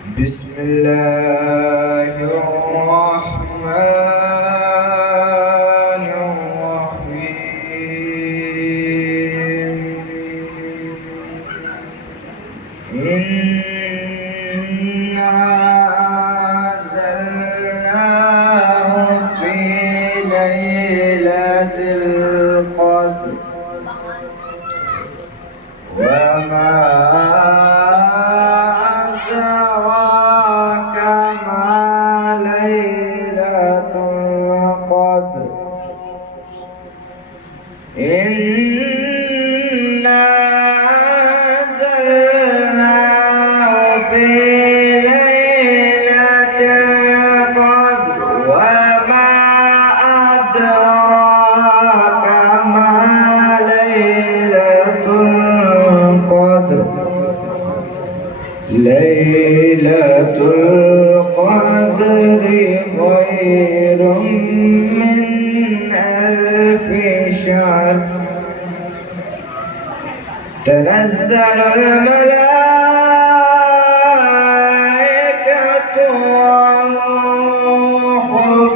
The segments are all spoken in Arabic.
بسم الله الرحمن الرحيم. إنا أنزلناه في ليلة القدر وما أدراك ما ليلة القدر. إنا أنزلناه في ليلة القدر وما أدراك ما ليلة القدر. ليلة القدر خير من ألف شهر. تنزل الملائكة والروح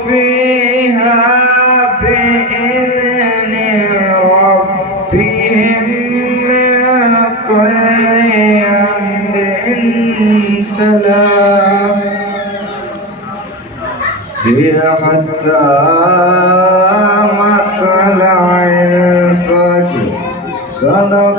فيها بإذن ربهم من كل أمر سلام هي حتى مطلع الفجر. صدق